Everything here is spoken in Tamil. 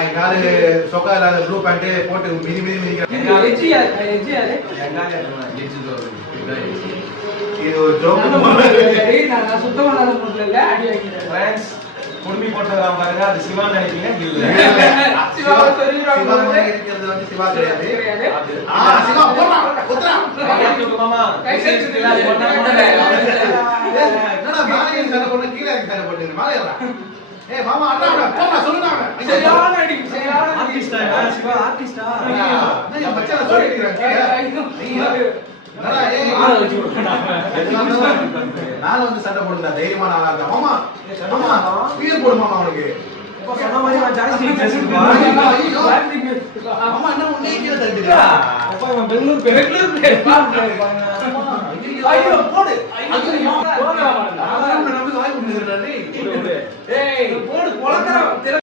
எங்காவது சொக்கா இல்லாத ப்ளூ பேண்ட் போட்டு மிதி மிதி மிதிக்கிறேன். இது ஒரு ஜோக். நான் சுத்தமா இல்ல அடி வாங்கிட்டேன். குடுமி போட்டதெல்லாம் பாருங்க, அது சிவான்னு நினைப்பீங்க. சிவா இருக்கிறது வந்து சிவா கிடையாது. சிவா போடுறான் மாமா என்னடா மாலையை சண்டை போட்டு கீழே சண்டை போட்டு மாலையா? ஏய் மாமா அண்ணா போடா சொல்லுடா. சரியான அடி ஆர்டிஸ்டா சிவா ஆர்டிஸ்டா. நான் மச்சான் சொல்லிக்கிறேன். நானும் வந்து சண்டை போடுறேன். தைரியமான ஆளா இருக்கா மாமா? மாமா ஸ்பீர் போடு மாமா அவனுக்கு. சொன்ன மாதிரி நான் ஜாஸ்தி பேசுறேன். மாமா என்ன உன்னை கீழ தள்ளிடுறா? அப்பா இவன் பெங்களூர் ஐயோ போடு. ஐயோ